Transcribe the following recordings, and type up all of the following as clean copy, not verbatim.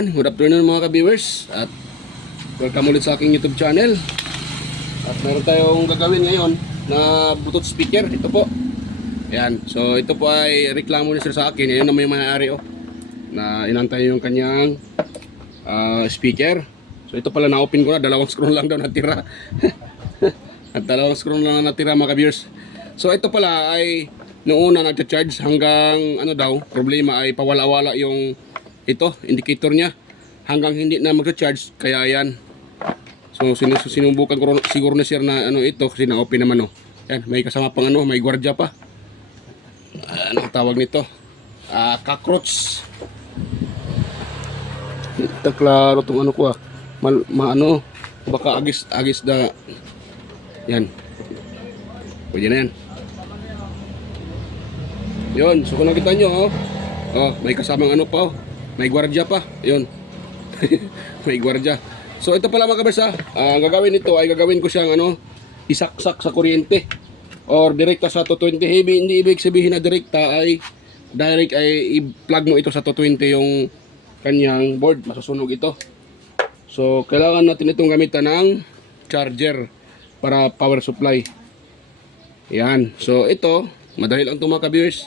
Ayan, good afternoon mga ka-viewers at welcome ulit sa aking YouTube channel. At meron tayong gagawin ngayon na Bluetooth speaker. Ito po. Ayan, so ito po ay reklamo ni sir sa akin. Ayan naman yung may-ari na inantay yung kanyang speaker. So ito pala na-open ko na, dalawang screw lang daw natira. At dalawang screw lang natira mga ka-viewers. So ito pala ay noong una nagcha-charge hanggang ano daw, problema ay pawala-wala yung ito, indicator niya hanggang hindi na magcha-charge, kaya yan. So sinubukan ko siguro na sir na ano ito kasi na-open naman oh. Yan, may kasama pang ano, may gwardiya pa. Ano tawag nito? Cockroach. Ito klaro tong ano ko ano, baka agis da. Yan. Pwede na yan. Yun, so kung nakita nyo may kasamang ano pa may gwardiya pa, yun. May gwardiya. So ito pala mga kabers ang gagawin nito ay gagawin ko siyang ano, isaksak sa kuryente or direkta sa 220 heavy. Hindi ibig sabihin na direkta ay direct ay i-plug mo ito sa 220 yung kanyang board, masusunog ito. So kailangan natin itong gamitan ng charger para power supply. Yan, so ito madali lang ito mga ka-viewers.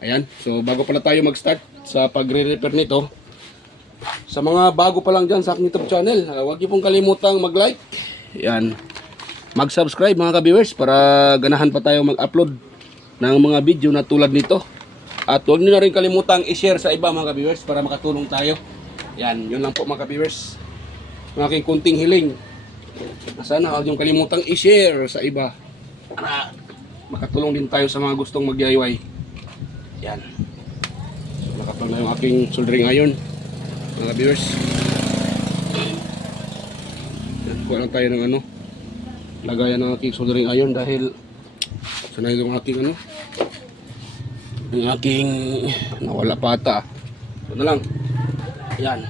Ayan, so bago pala tayo mag-start sa pagre-repair nito, sa mga bago pa lang dyan sa aking YouTube channel, huwag niyo pong kalimutang mag-like, ayan, mag-subscribe mga ka-viewers para ganahan pa tayo mag-upload ng mga video na tulad nito. At huwag niyo na rin kalimutang i-share sa iba mga ka-viewers para makatulong tayo. Ayan, yun lang po mga ka-viewers, ang aking kunting hiling. Sana huwag niyo kalimutang i-share sa iba para makatulong din tayo sa mga gustong mag-DIY. Yan. So, nakapal na yung aking soldering iron mga viewers. Kuha lang tayo ng ano, lagayan ng aking soldering iron dahil sanay yung aking ano, yung aking nawala pata. So na lang. Yan.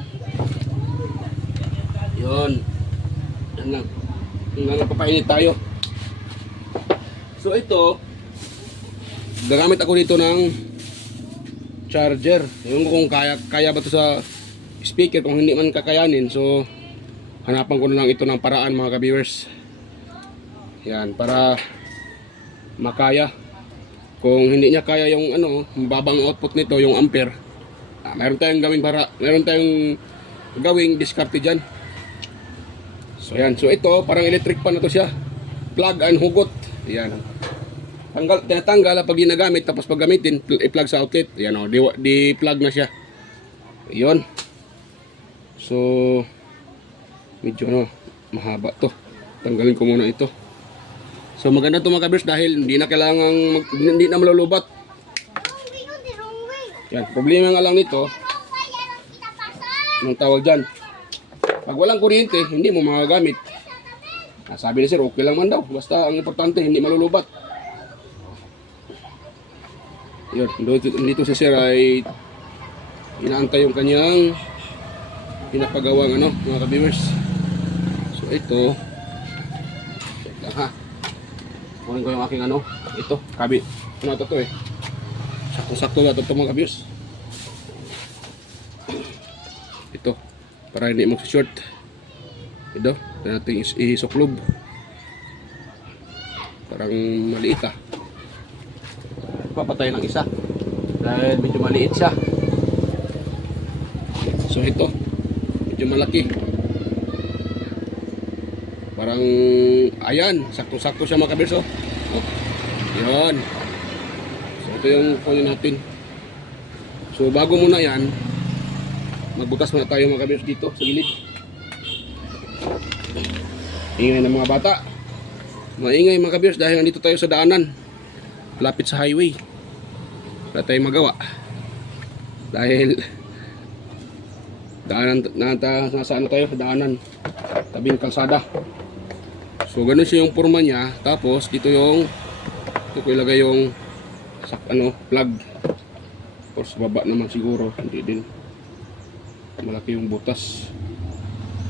Yun. Yan lang. Yung napapainit tayo. So ito, gagamit ako dito ng charger. Yung kung kaya ba ito sa speaker. Kung hindi man kakayanin, so hanapan ko na lang ito ng paraan mga ka-viewers. Yan, para makaya. Kung hindi niya kaya yung ano, babang output nito, yung ampere, meron tayong gawing diskarte dyan. So yan, so ito parang electric pan na to siya, plug and hugot. Yan, tinatanggal pag ginagamit, tapos pag gamitin i-plug sa outlet. Yan o, di-plug na siya. Yun. So medyo no, mahaba to. Tanggalin ko muna ito. So maganda to mga kabers dahil hindi na kailangan hindi na malulubat. Yan, problema nga lang nito, anong tawag dyan, pag walang kuryente hindi mo magagamit. Sabi ni sir, okay lang man daw, basta ang importante hindi malulubat. Yun, dito si sir ay inaantay yung kanyang pinapagawang ano, mga ka-viewers. So ito, check lang ha, kunin ko yung aking ano, ito, kabi, ano ito eh, sakto na ito mga ka-viewers. Ito, para hindi mag-short. Ito, natin isuklob. Parang maliit papatay ng isa dahil medyo maliit siya. So ito medyo malaki, parang ayan, sakto siya mga kabers. Yun, so ito yung kunin natin. So bago muna yan, magbutas muna tayo mga kabers dito sa gilid. Ingay ng mga bata, maingay mga kabers dahil nandito tayo sa daanan, lapit sa highway. Wala tayong magawa dahil daanan, nasa ano tayo, daanan tabing kalsada. So ganun siya yung forma niya. Tapos dito yung ito ko ilagay yung plug. Or sa baba naman siguro, hindi din malaki yung butas.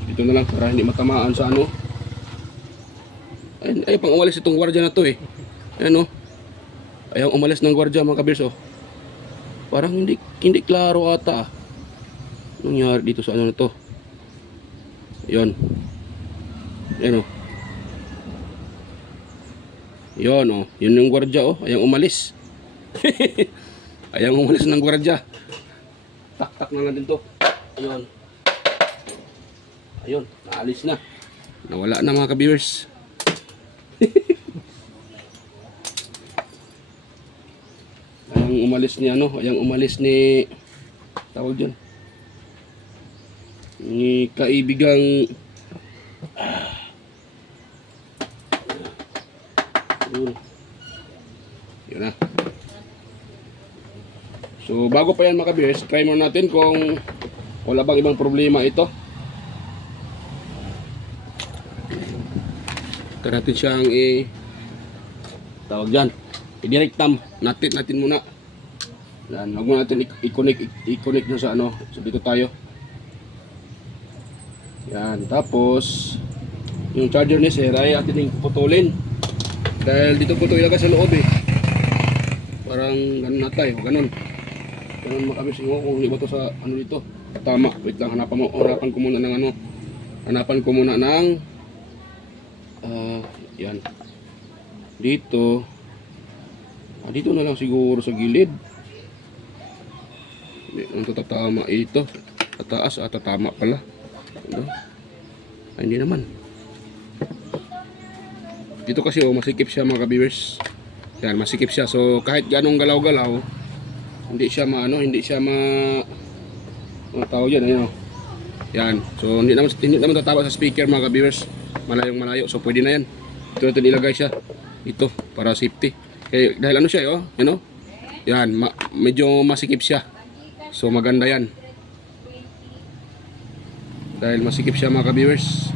Dito na lang para hindi matamaan sa ano. Ay pang umalis itong gwardiya na to eh. Ayan o, ayaw umalis ng gwardiya mga kabirso. Parang hindi klaro ata. Anong nangyari dito sa ano na to? Yun. Yan o. Yun o. Yun yung gwardiya o. Ayang umalis. Ayang umalis ng gwardiya. Tak-tak na natin to. Ayun. Ayun. Naalis na. Nawala na mga ka-viewers. Ayang umalis ni ano. Ayang umalis ni tawag dyan. Ni kaibigang yun na. So bago pa yan mga ka-viewers, try mo natin kung wala bang ibang problema ito. Try natin siyang tawag dyan, i-direct tam natin muna. Yan, huwag mo natin i-connect nyo sa ano. So dito tayo. Yan, tapos yung charger ni sir ay atin yung putulin. Dahil dito po ito ilagay sa loob parang ganun na tayo, ganun makabis kung hindi ba ito sa ano dito. Tama, wait lang, hanapan ko muna ng ano. Hanapan ko muna ng yan. Dito. Dito na lang siguro sa gilid. Hindi naman ito tatama ito. Tataas, tatama pala. Ano? Ay, hindi naman. Dito kasi masikip siya mga ka-viewers. Yan, masikip siya. So kahit ganong galaw-galaw, hindi siya tawag yan, ayun. Yan. So hindi naman tatama sa speaker mga ka-viewers. Malayong-malayo. So pwede na yan. Ito natin ilagay siya. Ito para safety. Kaya dahil ano siya, yan, medyo masikip siya. So maganda yan. Dahil masikip siya mga ka-viewers.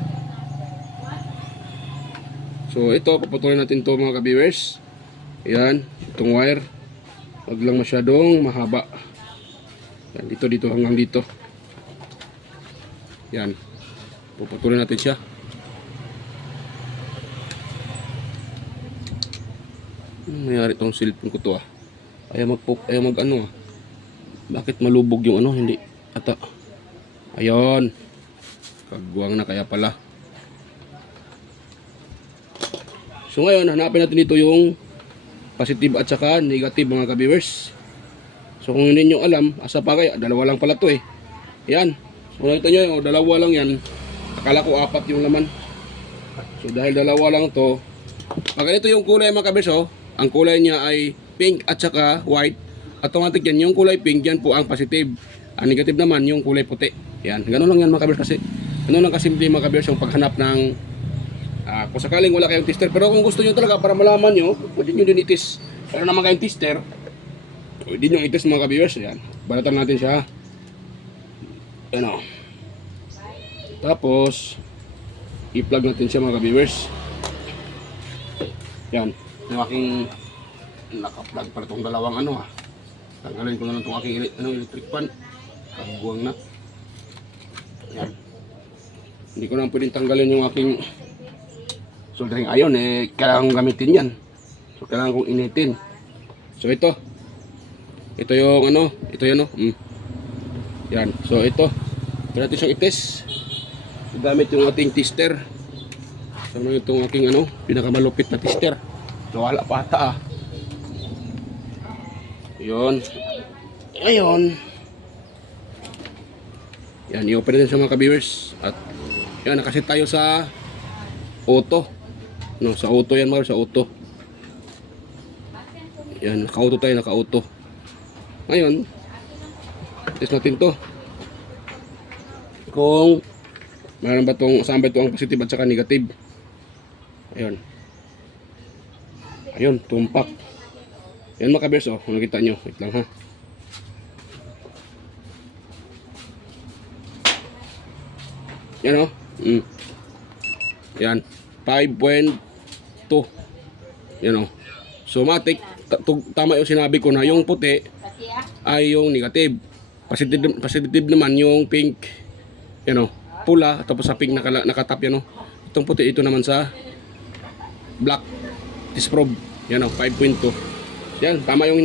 So ito, paputulin natin to mga ka-viewers. Yan, itong wire. Wag lang masyadong mahaba. Yan, dito hanggang dito. Yan. Puputulin natin siya. Mayari tong cellphone ko to Ayaw mag ano Bakit malubog yung ano? Hindi. Ata. Ayun. Kagwang na kaya pala. So ngayon, hanapin natin dito yung positive at saka negative mga ka-viewers. So kung hindi nyo alam, asa pa kaya, dalawa lang pala to Yan. So nakita nyo, dalawa lang yan. Akala ko 4 yung laman. So dahil dalawa lang to, pag ganito yung kulay mga ka-viewers ang kulay niya ay pink at saka white. Automatic yan, yung kulay pink yan po ang positive. Ang negative naman yung kulay puti. Yan, ganoon lang yan mga ka-viewers kasi. Ganoon lang kasimple mga ka-viewers yung paghanap ng kung sakaling wala kayong tester. Pero kung gusto nyo talaga para malaman nyo, pwede nyo din itis. Pero naman kayong tester, pwede nyo itis mga ka-viewers. Yan, balatan natin siya. Ano. Tapos i-plug natin siya mga ka-viewers. Yan, yung aking naka-plug pala itong dalawang tanggalin ko na lang itong aking electric fan. Kagbuwang na. Yan, hindi ko na pwedeng tanggalin yung aking soldering iron kailangan kong gamitin yan. So kailangan kong initin. So ito yung ito yan yan. So ito natin siyang itis. So, gamit yung ating tester. So itong aking pinakamalupit na tester. So wala pa ata Yun. Ayun. Yan, i-open natin sa mga ka-viewers. At yan, nakasit tayo sa auto. Sa auto yan mga, sa auto. Yan, naka-auto tayo, naka-auto. Ngayon, test natin to. Kung mayroon ba saan ba ito ang positive at saka negative. Ayun. Ayun, tumpak. Yan mga ka-viewers, kung nakita nyo. Wait lang Yan Yan. 5.2. Yan So matik, tama yung sinabi ko na yung puti ay yung negative. Positive naman yung pink. Pula, tapos sa pink nakatap Itong puti ito naman sa black disprobe. 5.2. Yan, tama yung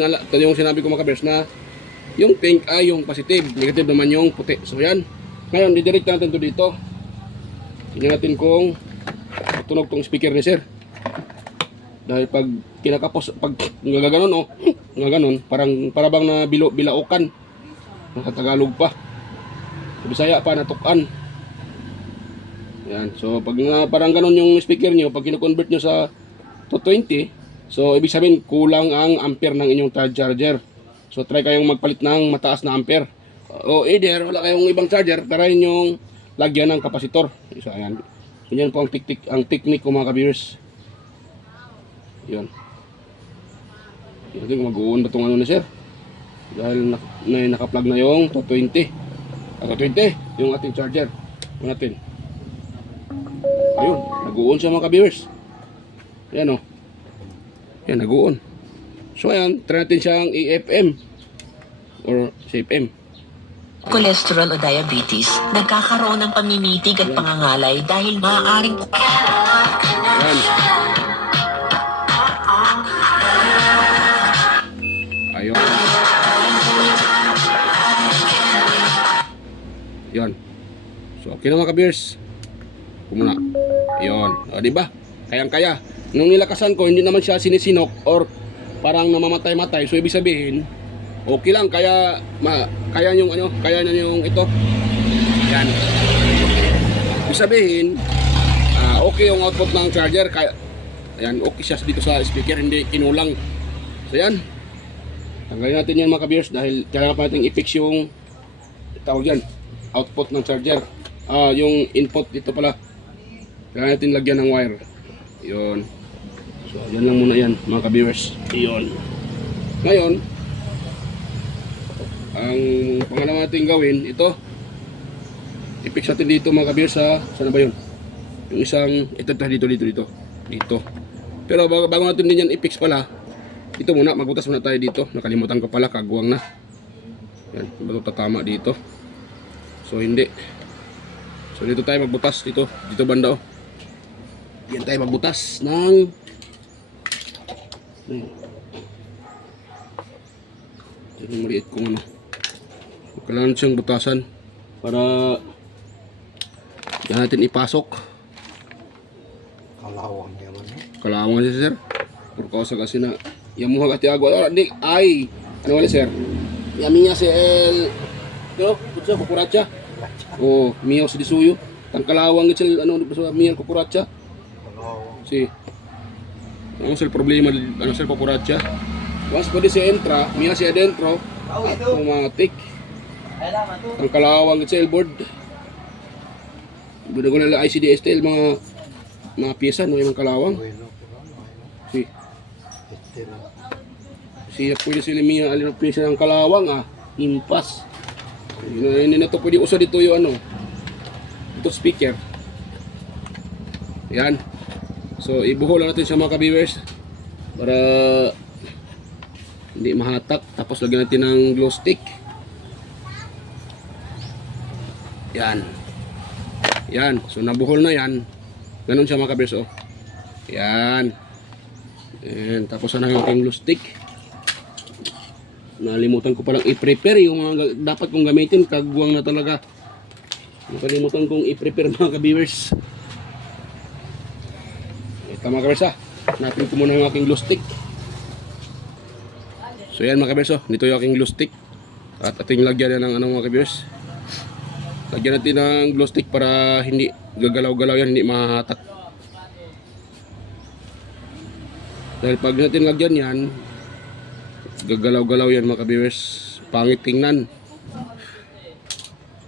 sinabi ko mga ka-viewers na Yung pink ay yung positive, negative naman yung puti. So yan. Ngayon, didirect natin to dito. Tingnan natin kung tunog tong speaker ni sir. Dahil pag kinakapos, pag ngaganon oh, ngaganon, para bang na bilaukan. Nakatagalog pa. Sa Bisaya pa natukan. Yan. So pag parang ganon yung speaker niyo, pag kino-convert niyo sa 220, so ibig sabihin kulang ang ampere ng inyong charger. So try kayong magpalit ng mataas na ampere. O either wala kayong ibang charger, try yung lagyan ng kapasitor. So ayan. Yan po ang technique ko mga ka-viewers. Yan. Tingnan mag-uun ba itong ano na sir? Dahil naka-plug na yung 220. 220 yung ating charger. Tingnan natin. Ayun, nag-uun siya mga ka-viewers. Yan o. Yan, nag-uun. So ayan, try natin siyang EFM or CFM. Cholesterol o diabetes, nagkakaroon ng pamimitig at pangangalay dahil maaaring... Yan. Ayun. Yan. So okay na mga ka-beers. Kumuna. Yun. O diba? Kayang-kaya. Nung nilakasan ko, hindi naman siya sinisinok or parang namamatay-matay. So ibig sabihin, okay lang. Kaya kaya yung ano, kaya na yung ito. Yan. Ibig sabihin, okay yung output ng charger. Kaya, yan, okay siya dito sa speaker, hindi kinulang. So yan. Tanggalin natin yan mga ka-beers dahil kailangan pa natin i-fix yung tawag yan, output ng charger. Yung input dito pala. Kailangan natin lagyan ng wire. Yun. So, yan lang muna yan, mga ka-viewers. Yun. Ngayon, ang pangalawa natin gawin, ito. I-fix natin dito, mga ka-viewers, saan ba yun? Yung isang, ito, dito. Pero bago natin din yan i-fix pala, ito muna, magbutas muna tayo dito. Nakalimutan ko pala, kagwang na. Yan, ba ito tatama dito? So, hindi. So, dito tayo magbutas, dito banda, oh. Yan tayo magbutas ng yung maliit kong ano. Kailangan siyang butasan para yan natin ipasok. Kalawang naman eh. Kalawang siya sir. Purkausa kasi na yamuha at yago. Ay! Ano wala sir? Yaminya si El... Ito? Kutsa, kukuratsa? Oh, miyaw si Disuyo. Ang kalawang ito ano miyaw kukuratsa? Si ano sir problema ano sir kukuratsa? Once pwede si entra, miyaw si adentro. Automatic. Ang kalawang ito sa elboard. Buda ko na ICD-STL mga pyesa no yung kalawang. Si siya pwede sila miya alin ang pyesa ng kalawang impas. Hindi na to pwede usa dito yung ano. Ito speaker. Yan. So ibuhol natin siya mga ka-viewers para hindi mahatak. Tapos lagyan natin ng glow stick. Yan. Yan. So nabuhol na yan. Ganun siya mga ka-viewers. Oh. Yan. And tapos na yung aking glow stick. Nalimutan ko palang i-prepare yung mga dapat kong gamitin. Kagwang na talaga. Nakalimutan kong i-prepare mga ka-viewers. Ito mga ka-viewers hanapin ko muna yung aking glue stick. So yan mga ka-viewers dito yung aking glue stick. At ating lagyan ng ano mga ka-viewers. Lagyan natin ng glue stick para hindi gagalaw-galaw yan, hindi mahatak. Dahil pag natin lagyan yan, gagalaw-galaw yan mga ka-viewers. Pangit tingnan.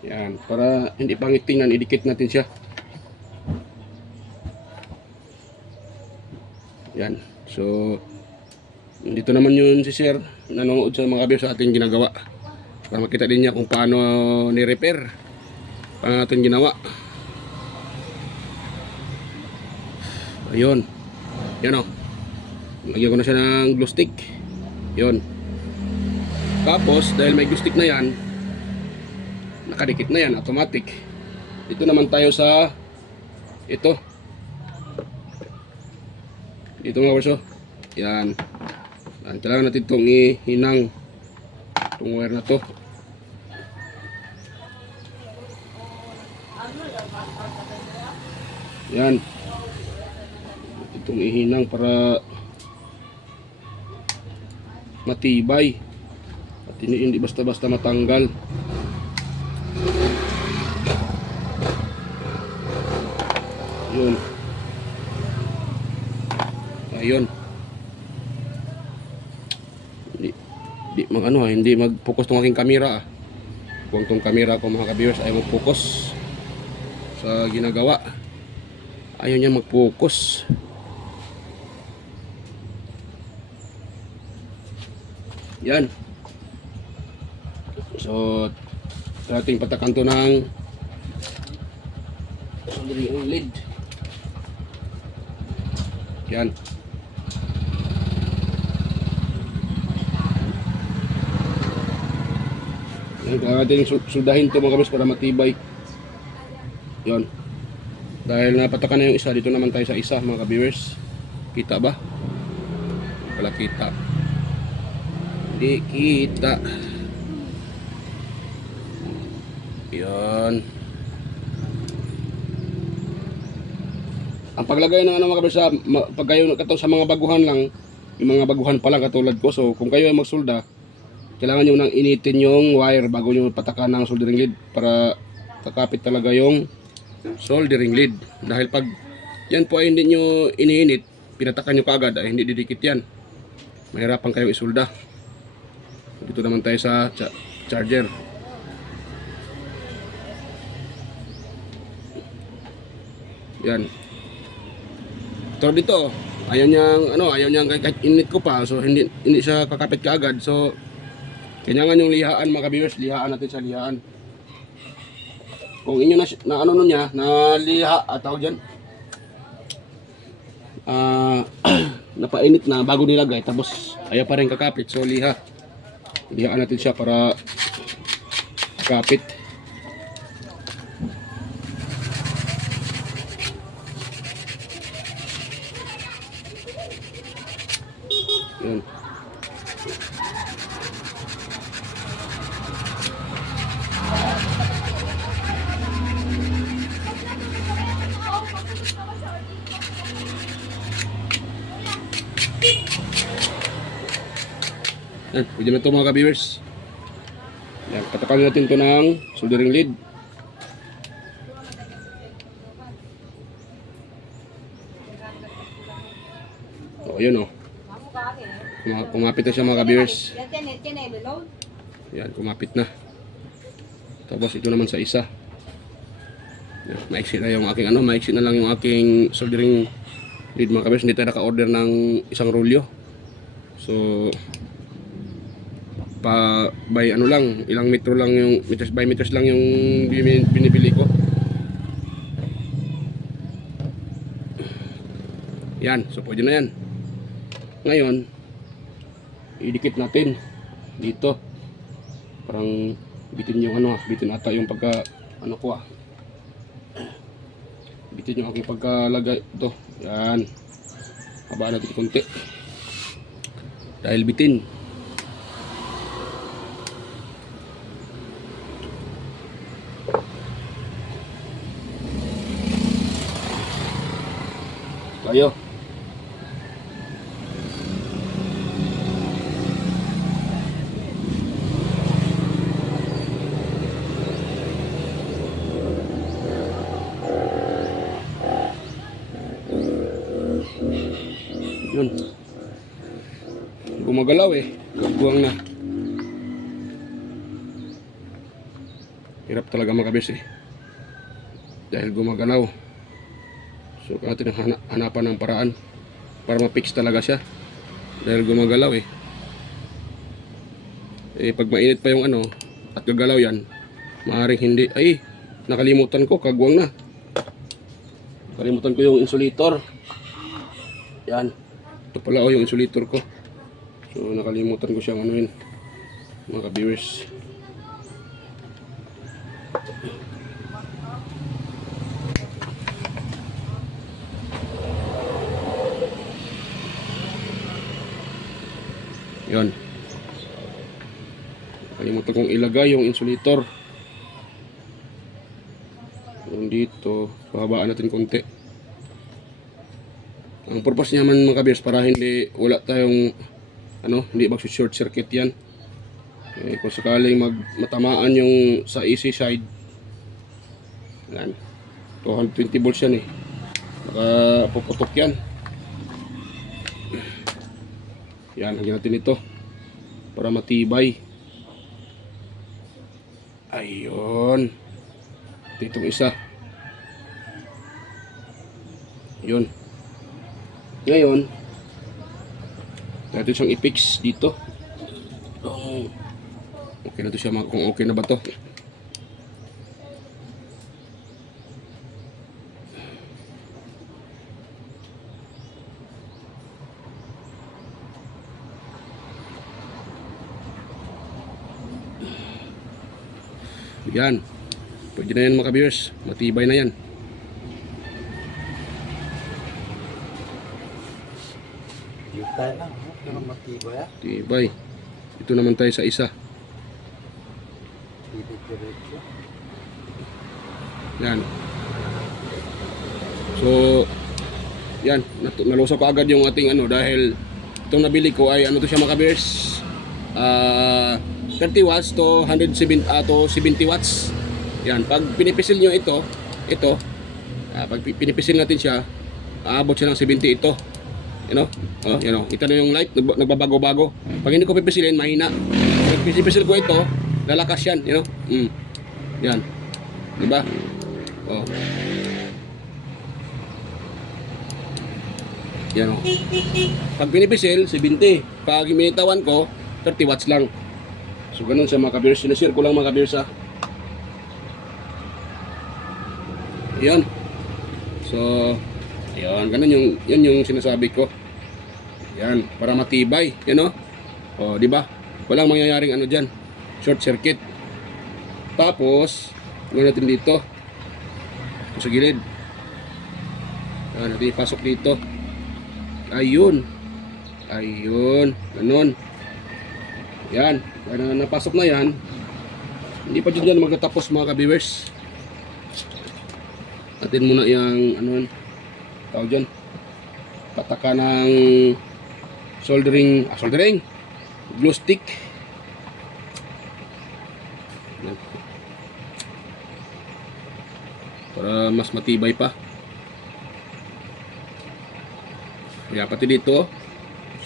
Yan, para hindi pangit tingnan, idikit natin siya. Yan. So dito naman yun si sir nanonood sa mga ka-viewers sa ating ginagawa. Para makita din niya kung paano ni-repair. Paano natin ginawa. Ayun. Yan o. Lagyan ko na siya ng glue stick. Yun. Tapos dahil may glue stick na yan, nakadikit na yan, automatic. Dito naman tayo sa ito. Dito mga verso. Yan. Kailangan natin itong ihinang. Itong wire na to. Yan. Itong ihinang para matibay. At hindi basta-basta matanggal. Yun. Ayun. Hindi mag-focus tong aking camera. Kung tong camera ko mga ka-viewers ay mag-focus sa ginagawa. Ayaw niya mag-focus. Yan. So, ating patakan to ng soldering lead. Yan. Kailangan natin sudahin ito mga kabis para matibay. Yon. Dahil napatakan na yung isa, dito naman tayo sa isa mga ka-viewers. Kita ba? Wala kita. Hindi kita. Yon. Ang paglagay ng mga kabis, pag kayo sa mga baguhan lang, yung mga baguhan pa lang katulad ko. So kung kayo ay magsulda, kailangan nyo nang initin yung wire bago nyo patakan ng soldering lead para kakapit talaga yung soldering lead. Dahil pag yan po ay hindi nyo iniinit, pinatakan nyo kaagad ay hindi didikit yan. Mahirapan kayo isulda. Dito naman tayo sa charger. Yan. So dito, ayaw niyang kahit init ko pa, so hindi siya kakapit kaagad. So kailangan yung lihaan mga ka-viewers, lihaan natin sa lihaan. Kung inyo na liha at tawag dyan, napainit na bago nilagay, tapos ayaw pa rin kakapit, so lihaan natin siya para kakapit. Yun. Yan, pwede na ito mga ka-viewers. Yan, patakan natin ito ng soldering lead. O, yun o. Kumapit na siya mga ka-viewers. Yan, kumapit na. Tapos ito naman sa isa. Yan, maiksi na yung aking maiksi na lang yung aking soldering lead mga ka-viewers. Hindi tayo naka-order ng isang rolyo. So by ilang metro lang yung meters by meters lang yung binibili ko. Yan, so pwede na yan. Ngayon, idikit natin dito. Parang bitin yung bitin ata yung pagka bitin yung aking pagkalagay ito. Yan. Habaan natin konti. Dahil bitin. Tayo. Yun. Gumagalaw buwang na. Hirap talaga makabis dahil gumagalaw. So natin hanapan ng paraan para ma-fix talaga siya dahil gumagalaw pag mainit pa yung at gagalaw yan, maaaring hindi. Ay, nakalimutan ko, kagwang na. Nakalimutan ko yung insulator. Yan, ito pala yung insulator ko. So nakalimutan ko siyang mga ka-viewers. Yun. Kalimutan kong ilagay yung insulator. Yung dito, pahabaan natin konti. Ang purpose niya man mga kabiyers, para hindi wala tayong hindi mag-short circuit yan. Kung sakaling matamaan yung sa AC side, yan, 220 volts yan baka puputok yan. Yan, hanggang natin ito para matibay. Ayun. Itong isa. Yun. Ngayon, natin siyang i-fix dito. Okay na to siya, kung okay na ba to. Yan. Pwede na yan mga ka-viewers. Matibay na yan. Tayo lang, pero matibay ah. Tibay. Ito naman tayo sa isa. Diretso. Yan. So, yan. Nalusok ko agad yung ating dahil itong nabili ko ay to siya mga ka-viewers. 30 watts to 170 to 70 watts. Yan, pag pinipisil nyo ito, pag pinipisil natin siya, aabot siya ng 70 ito. Ito na yung light, nagbabago-bago. Pag hindi ko pipisilin, mahina. Pag pipisil ko ito, lalakas yan, Yan. Diba? Oh. Yan Pag pinipisil, 70. Pag minitawan ko, 30 watts lang. So ganun sa mga ka-viewers, sinashare ko lang mga ka-viewers Yan. So, ayun, ganun yung sinasabi ko. Yan, para matibay, Oh, di ba? Walang mangyayaring diyan. Short circuit. Tapos, gawin natin dito. Sa gilid. Yan, natin ipasok dito. Ayun. Ganun. Yan. Kaya napasok na yan. Hindi pa dyan magtatapos mga ka-viewers. Atin muna yung tawag dyan. Pataka ng soldering glue stick. Yan. Para mas matibay pa. Kaya pati dito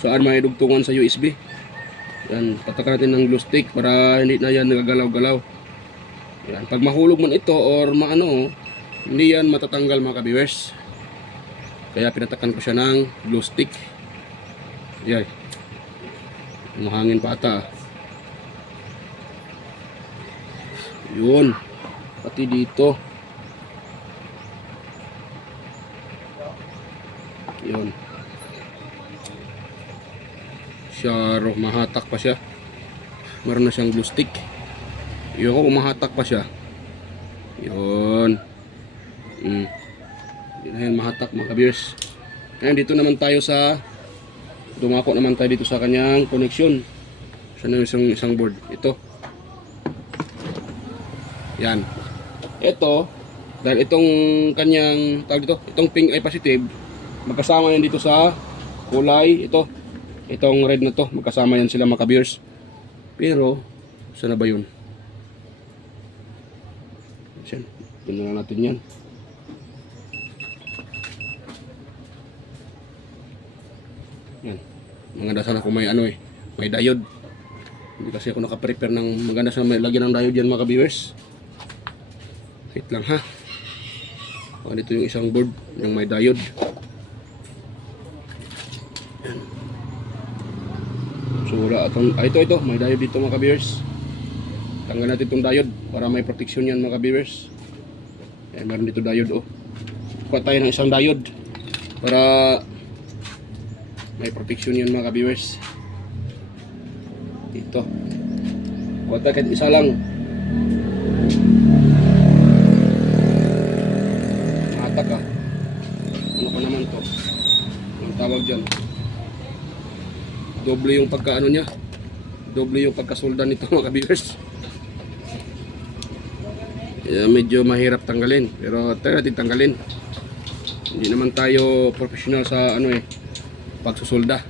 saan may dugtungan sa USB. Yan, pataka natin ng glue stick para hindi na yan nagagalaw-galaw. Yan, pag mahulog man ito or hindi yan matatanggal mga ka-viewers. Kaya pinatakan ko siya ng glue stick. Yan. Mahangin pa ata. Yun. Pati dito. Yun. Syaro, mahatak pa siya. Meron na siyang glue stick. Yun ko, mahatak pa siya. Yun. Yun na yan, mahatak mga ka-viewers. Ngayon dito naman tayo dumako naman tayo dito sa kanyang connection. Siya na yung isang board. Ito. Yan. Ito, dahil itong kanyang, tawag dito, itong pink ay positive, magkasama yan dito sa kulay, itong red na to, magkasama yan sila mga ka-viewers. Pero, saan na ba yun? Yun na natin yan. Yan. Maganda sana kung may may diode. Hindi kasi ako naka-prepare ng maganda sana may lagyan ng diode yan mga ka-viewers. Wait lang ha. Dito yung isang board yung may diode. Yan. So wala ito may diode dito mga ka-viewers. Tanggal natin itong diode para may protection yan mga ka-viewers. Yan, meron dito diode Kuha tayo ng isang diode para may protection yan mga ka-viewers. Dito. Kuha tayo kahit isa lang. Mahatak Ano pa naman to? Anong tawag dyan? Doble yung pagkaano niya. doble yung pagkasulda nito mga ka-viewers. Medyo mahirap tanggalin, pero try natin tanggalin. Hindi naman tayo professional sa pagsusulda.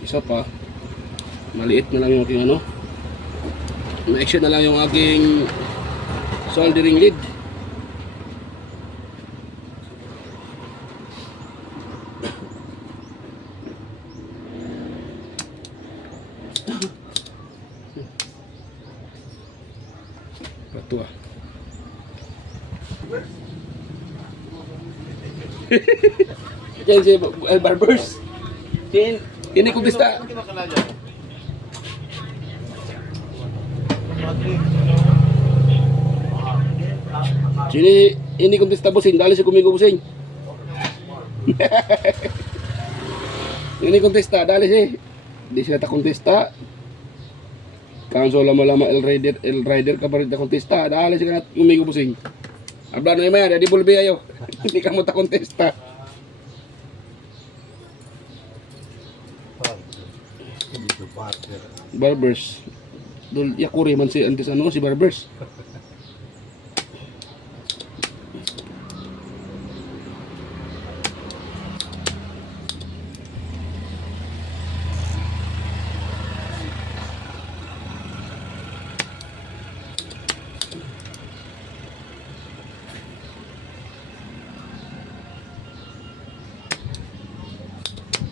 Isa pa, maliit na lang yung aking ma-action na lang yung aking soldering lead. Pato ah. Yan si Barbers. Ini kung gusta. Sini ini kontesta busing, dali si kumigo busing. Ini kontesta, dali si. Di sila ta kontesta. Kanso lama-lama el rider ka pa rin ta kontesta, dali si kanat kumigo busing. Abla no imaya, di bulbi ayo. Hindi ka mo ta kontesta. Barbers. Dul yakuri man si antes si Barbers.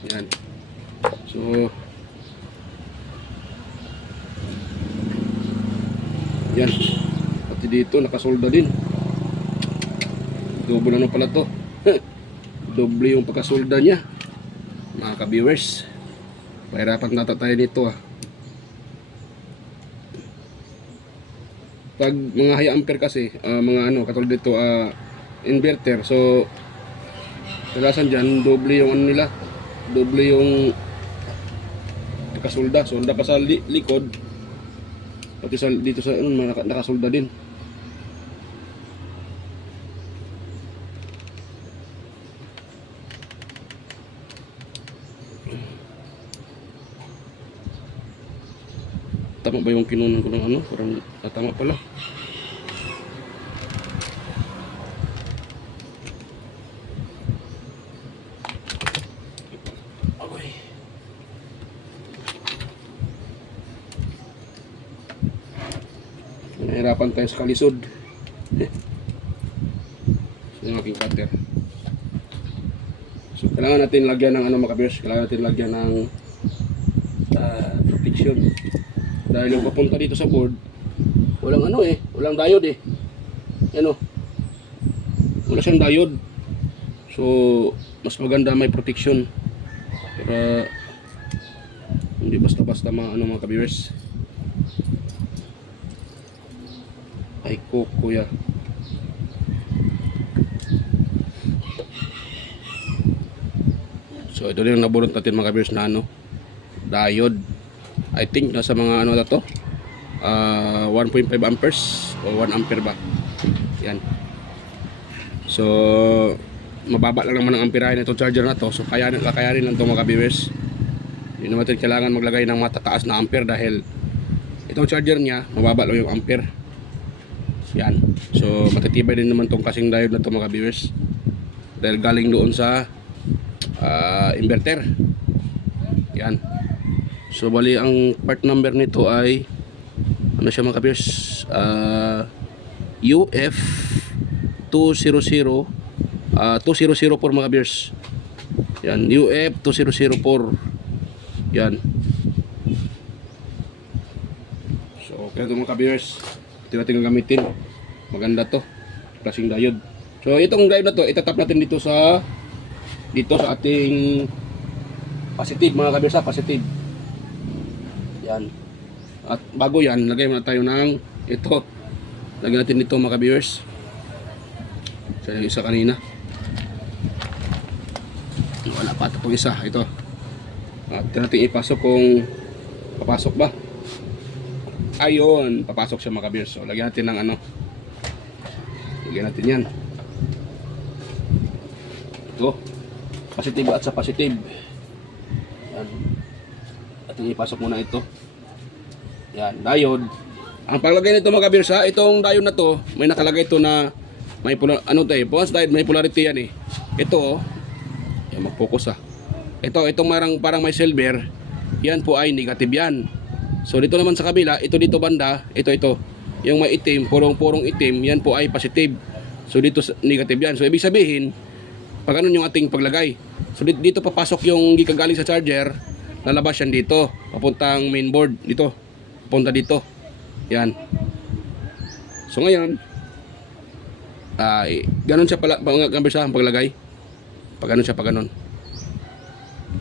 Yan. So yan. Pati dito nakasolda din. Double na pala to. Doble yung pagkasolda niya. Mga ka-viewers. Pahirapan nata tayo nito ah. Pag mga high ampere kasi, mga katulad dito inverter. So kalasan dyan, doble yung nila. Doble yung nakasolda. Solda pa sa likod. Pati dito sa nakasolda din. Tama ba yung kinunan ko ng Parang tama pala. Nahirapan tayo sa kalisod. So yung aking cutter. So kailangan natin lagyan ng mga ka-viewers, kailangan natin lagyan ng protection. Dahil yung papunta dito sa board, walang walang diode wala siyang diode. So mas maganda may protection para hindi basta-basta mga ka-viewers. Ay kuya. So ito yung nabulot natin mga ka-viewers na diode. I think nasa mga na to 1.5 amperes o 1 ampere ba. Yan. So mababa lang naman ang amperahe na itong charger na to. So kakayanin lang itong mga ka-viewers. Hindi naman natin kailangan maglagay ng matataas na ampere dahil itong charger niya mababa lang yung ampere. Yan. So matitibay din naman tong kasing diode na to mga viewers. Dahil galing doon sa inverter. Yan. So bali ang part number nito ay siya mga viewers? UF 200 2004 mga viewers. Yan, UF 2004. Yan. So okay ito mga viewers. Ito natin gamitin. Maganda to. Klaseng diode. So itong diode na to, itatap natin dito sa ating positive mga kabirsa, positive. Yan. At bago yan, lagay muna tayo ng ito. Lagyan natin dito mga viewers. So yung isa kanina. Wala pa ito pong isa. Ito. At natin ipasok kung papasok ba. Ayun, papasok siya mga ka-viewers. So, lagyan natin ng lagyan natin yan. Ito. positive at sa positive. Yan. At ipasok muna ito. Yan, diode. Ang paglagay nito mga kabiyers ha, itong diode na to, may nakalagay ito na may once diode, may polarity yan eh. Ito oh, yan, mag-focus ha. Itong parang may silver, yan po ay negative yan. So dito naman sa kabila, ito dito banda, ito. Yung may itim, purong itim, yan po ay positive. So dito negative yan. So ibig sabihin, pag ganun yung ating paglagay. So dito papasok yung gikagaling sa charger, lalabas yan dito, papuntang mainboard dito. Papunta dito. Yan. So ngayon, ganun siya pala ang paglagay. Pag ganun siya, pag ganun.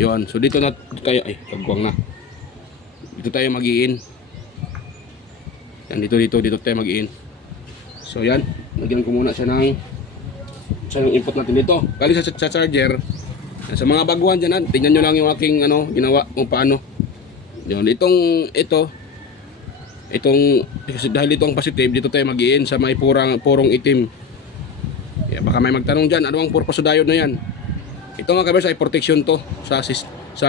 Yun. So dito tayo, kagwang na. Dito tayo mag-i-in. Yan, dito tayo mag-i-in. So yan, lagyan ko muna siya ng input natin dito. Kali sa charger, sa mga baguhan dyan, tingnan nyo lang yung aking ginawa kung paano. Yun, dahil ito ang positive, dito tayo mag-i-in sa may purong itim. Yeah, baka may magtanong dyan, ano ang purpose sa diode na yan? Ito mga kabers ay protection to sa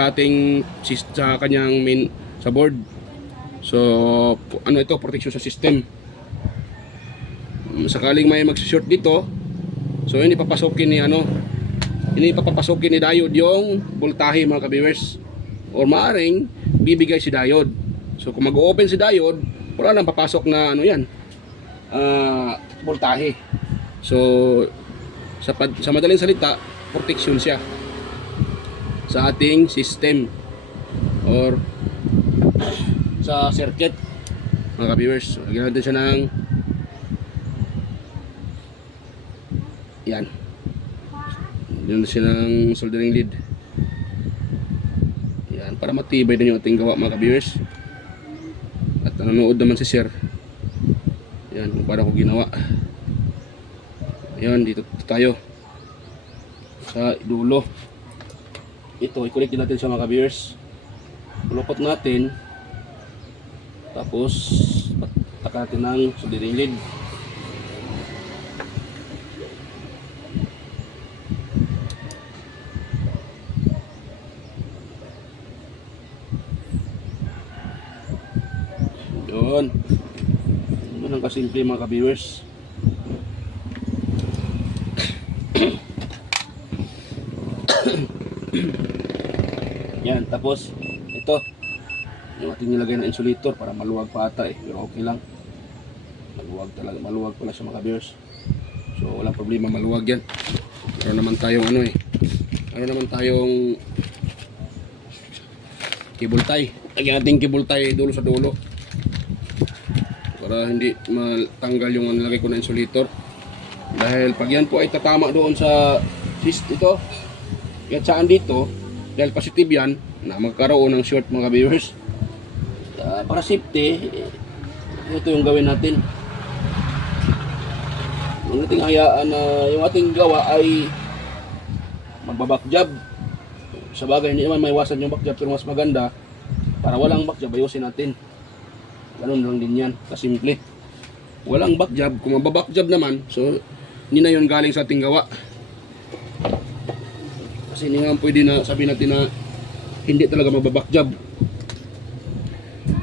ating sa kanyang sa board. So ito, protection sa system. Sakaling may mag-short dito, so hindi papasokin ni diode yung voltahe mga kabers, or maaring bibigay si diode. So kung mag-open si diode, wala nang papasok na voltahe. So sa madaling salita, protection siya sa ating system or sa circuit mga ka-viewers. So, lagyan natin siya ng yan. Lagyan natin siya ng soldering lead. Yan, para matibay din yung ating gawa mga ka-viewers. At nanonood naman si Sir. Yan, kung paano ko ginawa. Ayan, dito tayo sa dulo. Ito, i-connect din natin sa mga ka-viewers. Pulupot natin. Tapos taka natin ng soldering lead. Yun. Yun ang kasimple mga ka-viewers. Yan, tapos ito yung ating nilagay na insulator para maluwag pa ata pero okay lang. Maluwag pala siya mga ka-viewers. So walang problema, maluwag yan. Meron naman tayong cable tie. Lagyan natin cable tie dulo sa dulo para hindi matanggal yung nilagay ko na insulator. Dahil pag yan po ay tatama doon sa ito, yan saan dito, dahil positive yan na magkaroon ng short mga viewers. Para safety, ito yung gawin natin. Ang ating hayaan na yung ating gawa ay magbabackjab. Sa bagay, hindi naman maiwasan yung backjab, pero mas maganda para walang backjab, ayusin natin. Ganun lang din yan, kasimple. Walang backjab, kung mababackjab naman, so hindi na yun galing sa ating gawa. Kasi hindi nga pwede na sabihin natin na hindi talaga mababackjab.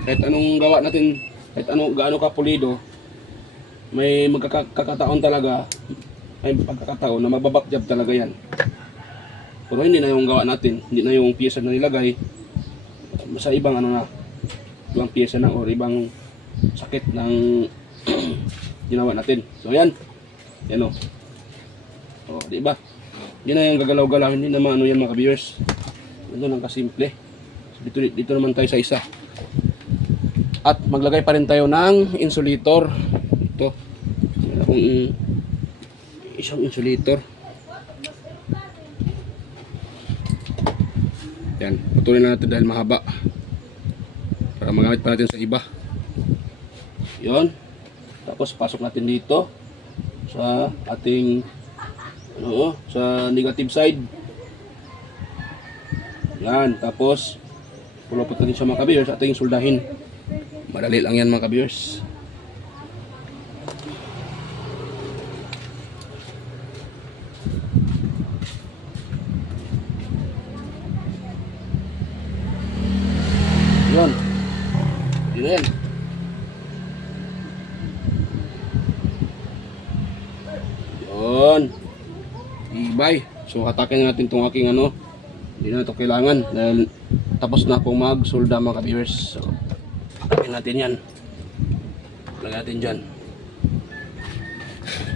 Kahit anong gawa natin, kahit gaano ka pulido, may magkakataon talaga, may pagkakataon na mababackjab talaga yan. Pero hindi na yung gawa natin, hindi na yung pyesa na nilagay sa ibang ibang pyesa na or ibang sakit ng ginawa natin. So yan. Yan o. O, di ba? Yan na yung gagalaw-galaw, hindi naman yan mga ka-viewers. Ito lang kasimple. So, dito naman tayo sa isa. At maglagay pa rin tayo ng insulator. Ito. Yan akong isang insulator. Yan. Patuloy na natin dahil mahaba. Para magamit pa natin sa iba. Yon. Tapos pasok natin dito sa ating sa negative side. Yan. Tapos pulupot natin sa mga ka-viewers at ating soldahin. Madali lang yan mga ka-viewers. Ayun. Ibay. So hatakin na natin tong aking ano. Hindi na ito kailangan dahil tapos na akong mag-solda mga ka-viewers. So hatakin natin yan. Lagyan natin dyan.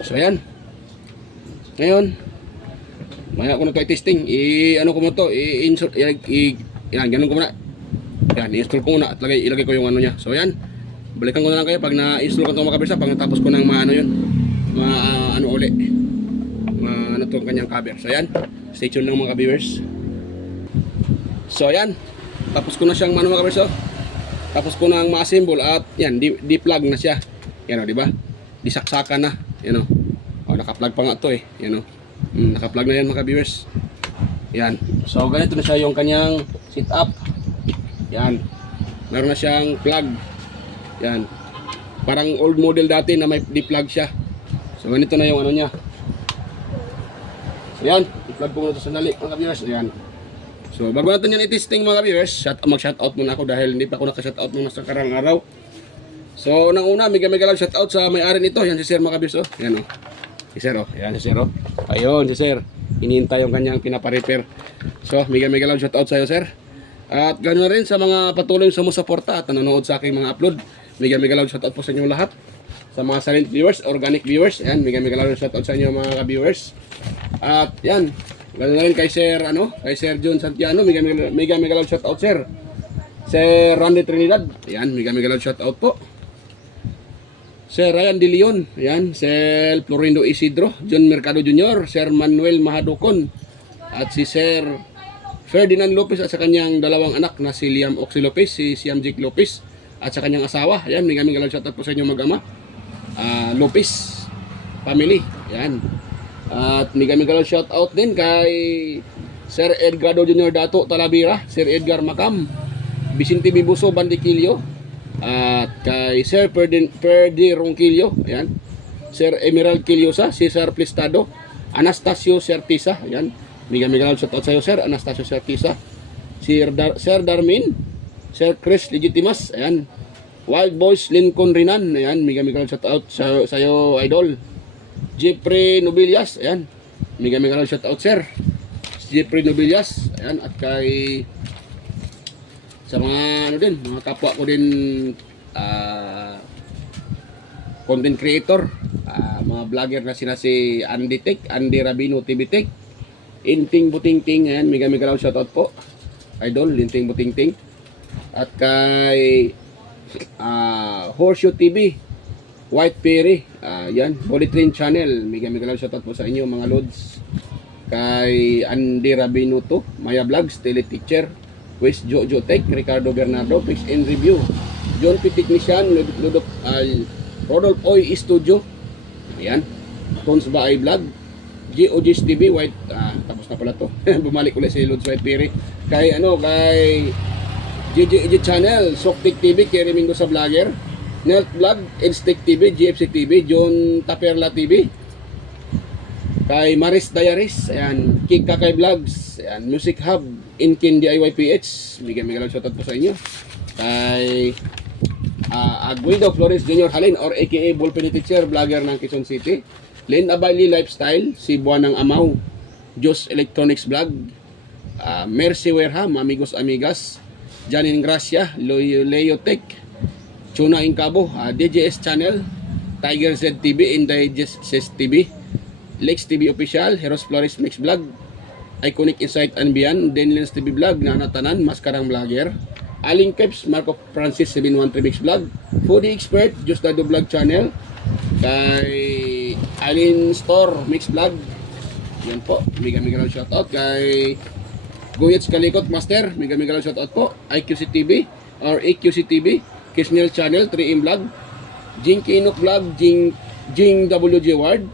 So ayan. Ngayon, maya ko na ito i-testing. Ano ko mo to? I-insert. Yan, ganun ko muna. Yan, i-install ko muna at ilagay ko yung ano niya. So ayan. Balikan ko na lang kayo pag na-install ko ito mga kabirsa. Pag natapos ko ng ano yun. Ano uli. Ano to kanyang cover. So ayan. Stay tuned lang mga ka-viewers. So ayan. Tapos ko na siyang mga kabirsa. Tapos ko nang ma-assemble at yan, di-plug na siya. Yan o, di ba? Disaksakan na. Yan o. O, naka-plug pa nga to eh. Yan o. Naka-plug na yan mga viewers. Yan. So, ganito na siya yung kanyang setup. Yan. Meron na siyang plug. Yan. Parang old model dati na may di-plug siya. So, ganito na yung ano niya. So, yan. I-plug ko muna ito sandali mga viewers. Yan. So, bago natin yan i-testing mga viewers, mag-shoutout muna ako dahil hindi pa ako naka-shoutout nung nasa karang araw. So, unang-una, mega lang shoutout sa may-ari nito. Yan si Sir mga viewers. Oh. Yan o. Si Sir o. Yan si Sir o. Ayun si Sir. Hinihintay yung kanyang pinapa-repair. So, mega lang shoutout sa iyo Sir. At ganoon na rin sa mga patuloy sumusuporta at nanonood sa aking mga upload. Mega lang shoutout po sa inyo lahat. Sa mga silent viewers, organic viewers. Yan, mega lang shoutout sa inyo mga viewers. At yan. Ganoon na rin kay Sir, kay Sir John Santiano, mega lang shoutout Sir. Sir Randy Trinidad, ayan, mega lang shoutout po. Sir Ryan De Leon, ayan, Sir Florindo Isidro, John Mercado Jr., Sir Manuel Mahadukon, at si Sir Ferdinand Lopez at sa kanyang dalawang anak na si Liam Oxy Lopez, si Siam Jake Lopez, at sa kanyang asawa, ayan, mega lang shoutout po sa inyo mag-ama. Lopez family, ayan. At mega shout out din kay Sir Edgardo Jr. Dato Talavera, Sir Edgar Macam, Vicente Bibuso Bandiquillo, at kay Sir Perdi Ronquillo, ayan. Sir Emerald Quillosa, Cesar Plistado, Anastasio Certisa, ayan. Mega shout out sa iyo Sir Anastasio Certisa, Sir Darmin, Sir Chris Legitimas, ayan. Wild Boys Lincoln Rinan, ayan. Mega shout out sa iyo idol. Jeffrey Nobilias, ayan. Mega shout out Sir Jeffrey Nobilias, ayan. At kay sa mga din, mga kapwa ko din content creator, mga vlogger na sila si Andy Tech, Andy Rabino TV Tech, Inting Butingting, ayan. Mega shout out po idol, Inting Butingting. At kay Horseshoe TV, White Perry, yan, Holy Train Channel, mega shoutout po sa inyo mga lods. Kay Andy Rabino to, Maya Vlogs, Teleteacher, West Jojo Tech, Ricardo Bernardo, Fix and Review, John P. Technician, Rodolph Oy Studio, ayan, Tons ba ay Vlog, GOG's TV, White, tapos na pala to, bumalik ulit si Lods White Perry. Kay kay GGG Channel, Soktik TV, Kerry Mingo sa Vlogger, Nelt Vlog, Edstick TV, GFC TV, John Taperla TV, kay Maris Diaries, ayan, Kik Kakay Vlogs, ayan, Music Hub, Inkin DIY PH, mega lang shoutout po sa inyo. Kay Aguido Flores Jr. Halin or aka Ballpen Teacher, vlogger ng Quezon City, Len Abali Lifestyle, si Buwan ng Amaw, Jos Electronics Vlog, Mercy Werham, Amigos Amigas, Janine Gracia, Leo Tech, Chuna Incabo, DJS Channel, Tiger Z TV, Indigest TV, Lex TV Official, Heroes Flores Mix Vlog, Iconic Insight and Beyond, Denlens TV Vlog, Nanatanan, Maskarang Vlogger, Aling Peps, Marco Francis 713 Mix Vlog, Foodie Expert, Just Dado Vlog Channel, kay Alin Store Mix Vlog, yan po, mega shoutout. Kay Guyets Kalikot Master, mega shoutout po, IQC TV or AQC TV, Kisnel Channel, 3M Vlog, Jing Kinok Vlog, Jing WJ Ward,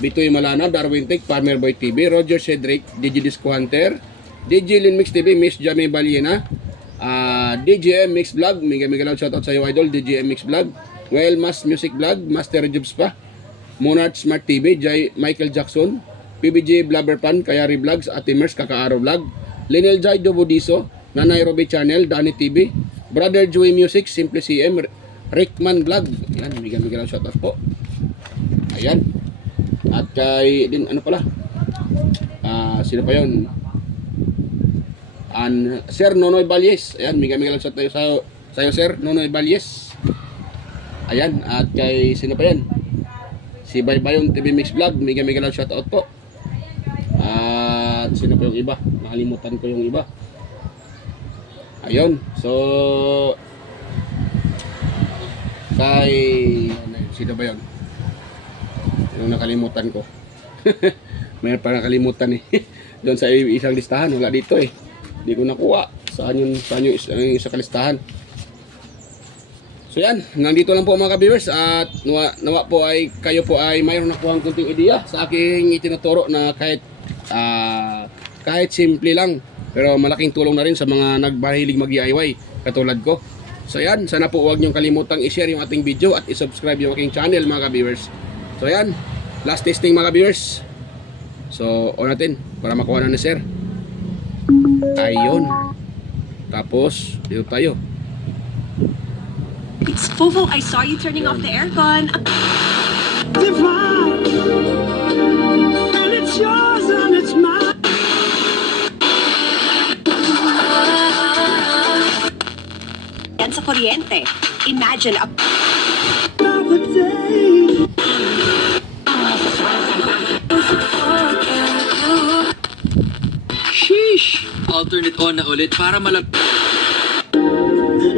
Bitoy Malana, Darwin Tech, Farmer Boy TV, Roger Cedric, DJ Disco Hunter, DJ Lin Mix TV, Miss Jamie Baliena, DJM Mix Vlog, mega shoutout sa iyo idol, DJM Mix Vlog, Well Mas Music Vlog, Master Jobs pa, Monarch Smart TV, Michael Jackson, PBJ Blabberpan, Kayari Vlogs, Atimers, Kakaaro Vlog, Linel Jai Dobudiso, Nanay Roby Channel, Dani TV, Brother Joey Music, Simple CM, Rickman Vlog. Ayan, mega shoutout po. Ayan. At kay din ano pala? Sino pa 'yon? Sir Nonoy Valles. Ayan, mega shout tayo sa'yo Sir Nonoy Valles. Ayan, at kay sino pa 'yan? Si Baybayon TV Mix Vlog, mega shout out po. At sino pa yung iba? Nakalimutan ko yung iba. Ayun. So kay sino ba 'yon? Yung nakalimutan ko. Mayroon pa nakalimutan eh. Doon sa isang listahan, wala dito eh. Hindi ko nakuha. Saan yung isa kalistahan. So yan, nandito lang po mga ka-viewers. At nawa po ay kayo po ay mayroon nakuhang kunting ideya sa aking itinuturo na kahit simple lang. Pero malaking tulong na rin sa mga nagbahilig mag-DIY katulad ko. So yan, sana po huwag niyong kalimutang i-share yung ating video at i-subscribe yung aking channel mga ka-viewers. So yan, last testing mga ka-viewers. So on natin para makuha na ni sir. Ayun. Tapos dito tayo. It's Fofo, I saw you turning off the aircon. Divine, and it's yours and it's mine. Yan sa kuryente. Imagine a Another day. Sheesh! Alternate on na ulit para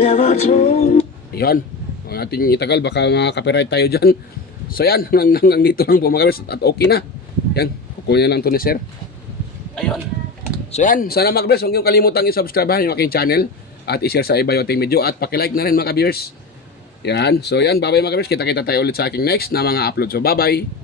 Never told. Ayun. Huwag natin itagal, baka makaka-copyright tayo dyan. So yan, hanggang dito lang po mga ka-viewers. At okay na. Yan, kukunin lang to ni sir. Ayun. So yan, sana mga ka-viewers, huwag niyong kalimutang i-subscribe yung aking channel. At i-share sa iba yung ating video. At pakilike na rin mga ka-viewers. Yan. So yan, bye-bye mga ka-viewers. Kita-kita tayo ulit sa aking next na mga upload. So bye-bye.